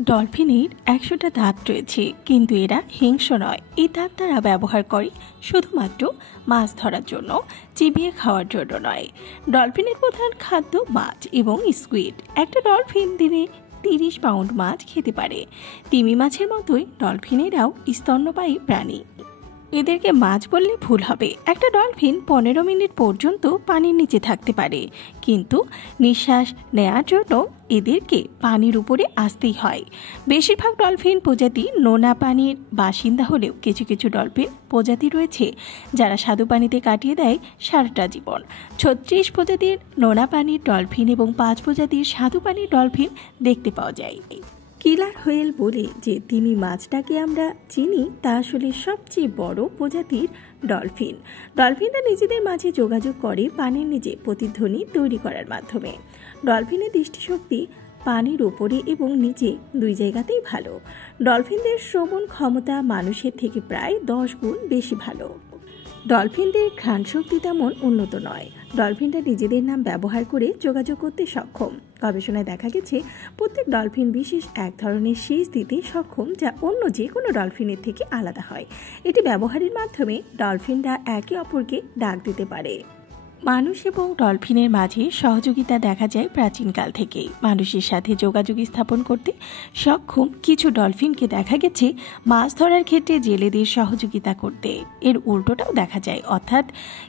ডলফিনের ১০০টা দাঁত রয়েছে, কিন্তু এরা হিংস্র নয়। এই দাঁত তারা ব্যবহার করে শুধুমাত্র মাছ ধরার জন্য, চিবিয়ে খাওয়ার জন্য নয়। ডলফিনের প্রধান খাদ্য মাছ এবং স্কুইড। একটা ডলফিন দিনে ৩০ পাউন্ড মাছ খেতে পারে। তিমি মাছের মতোই ডলফিনেরাও স্তন্যপায়ী প্রাণী। এদেরকে মাছ বললে ভুল হবে। একটা ডলফিন ১৫ মিনিট পর্যন্ত পানির নিচে থাকতে পারে, কিন্তু নিঃশ্বাস নেওয়ার জন্য এদেরকে পানির উপরে আসতেই হয়। বেশিরভাগ ডলফিন প্রজাতি নোনা পানির বাসিন্দা হলেও কিছু কিছু ডলফিন প্রজাতি রয়েছে যারা স্বাদু পানিতে কাটিয়ে দেয় সারাটা জীবন। ৩৬ প্রজাতির নোনা পানির ডলফিন এবং ৫ প্রজাতির স্বাদু পানির ডলফিন দেখতে পাওয়া যায়। কিলার হোয়েল বলে যে তিমি মাছটাকে আমরা চিনি, তা আসলে সবচেয়ে বড় প্রজাতির ডলফিন। ডলফিনরা নিজেদের মাঝে যোগাযোগ করে পানির নিচে প্রতিধ্বনি তৈরি করার মাধ্যমে। ডলফিনের দৃষ্টিশক্তি পানির উপরে এবং নিচে দুই জায়গাতেই ভালো। ডলফিনদের শ্রবণ ক্ষমতা মানুষের থেকে প্রায় ১০ গুণ বেশি ভালো। ডলফিনদের ঘ্রাণ শক্তি তেমন উন্নত নয়। ডলফিনরা নিজেদের নাম ব্যবহার করে যোগাযোগ করতে সক্ষম। গবেষণায় দেখা গেছে প্রত্যেক ডলফিন বিশেষ এক ধরনের শ্বাস দিতে সক্ষম, যা অন্য যে কোনো ডলফিনের থেকে আলাদা হয়। এটি ব্যবহারের মাধ্যমে ডলফিনরা একে অপরকে ডাক দিতে পারে। মানুষ এবং ডলফিনের মাঝে সহযোগিতা দেখা যায় প্রাচীনকাল থেকেই। মানুষের সাথে যোগাযোগ স্থাপন করতে সক্ষম কিছু ডলফিনকে দেখা গেছে মাছ ধরার ক্ষেত্রে জেলেদের সহযোগিতা করতে। এর উল্টোটাও দেখা যায়, অর্থাৎ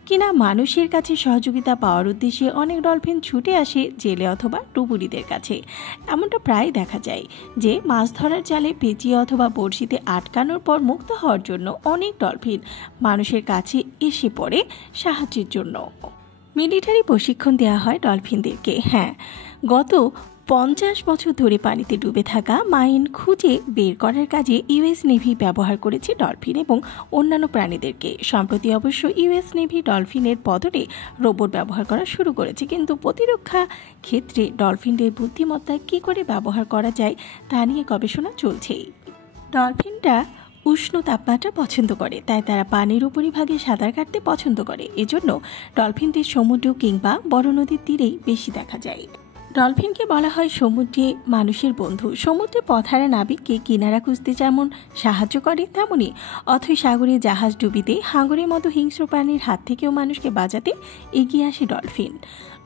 কিনা মানুষের কাছে সহযোগিতা পাওয়ার উদ্দেশ্যে অনেক ডলফিন ছুটে আসে জেলে অথবা ডুবুরিদের কাছে। এমনটা প্রায় দেখা যায় যে মাছ ধরার জালে পেঁচিয়ে অথবা বড়শিতে আটকানোর পর মুক্ত হওয়ার জন্য অনেক ডলফিন মানুষের কাছে এসে পড়ে সাহায্যের জন্য। মিলিটারি প্রশিক্ষণ দেওয়া হয় ডলফিনদেরকে। হ্যাঁ, গত ৫০ বছর ধরে পানিতে ডুবে থাকা মাইন খুঁজে বের করার কাজে ইউএস নেভি ব্যবহার করেছে ডলফিন এবং অন্যান্য প্রাণীদেরকে। সম্প্রতি অবশ্য ইউএস নেভি ডলফিনের বদলে রোবট ব্যবহার করা শুরু করেছে, কিন্তু প্রতিরক্ষা ক্ষেত্রে ডলফিনদের বুদ্ধিমত্তা কী করে ব্যবহার করা যায় তা নিয়ে গবেষণা চলছেই। ডলফিনরা উষ্ণ তাপমাত্রা পছন্দ করে, তাই তারা পানির উপরিভাগে সাঁতার কাটতে পছন্দ করে। এজন্য ডলফিনদের সমুদ্র কিংবা বড় নদীর তীরেই বেশি দেখা যায়। ডলফিনকে বলা হয় সমুদ্রে মানুষের বন্ধু। সমুদ্রে পথহারা নাবিককে কিনারা খুঁজতে যেমন সাহায্য করে, তেমনি অথই সাগরে জাহাজ ডুবিতে হাঙরের মতো হিংস্র প্রাণীর হাত থেকেও মানুষকে বাঁচাতে এগিয়ে আসে ডলফিন।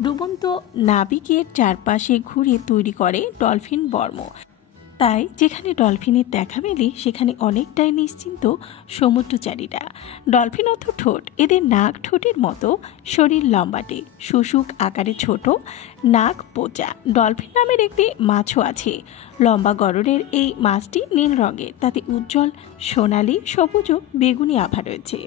ডুবন্ত নাবিকের চারপাশে ঘুরে তৈরি করে ডলফিন বর্ম। তাই যেখানে ডলফিনের দেখা মেলে সেখানে অনেকটাই নিশ্চিন্ত সমুদ্রচারীরা। ডলফিন অর্থ ঠোঁট। এদের নাক ঠোঁটের মতো, শরীর লম্বাটে, শুশুক আকারে ছোট, নাক পোচা। ডলফিন নামের একটি মাছও আছে। লম্বা গড়নের এই মাছটি নীল রঙের, তাতে উজ্জ্বল সোনালি, সবুজ ও বেগুনি আভা রয়েছে।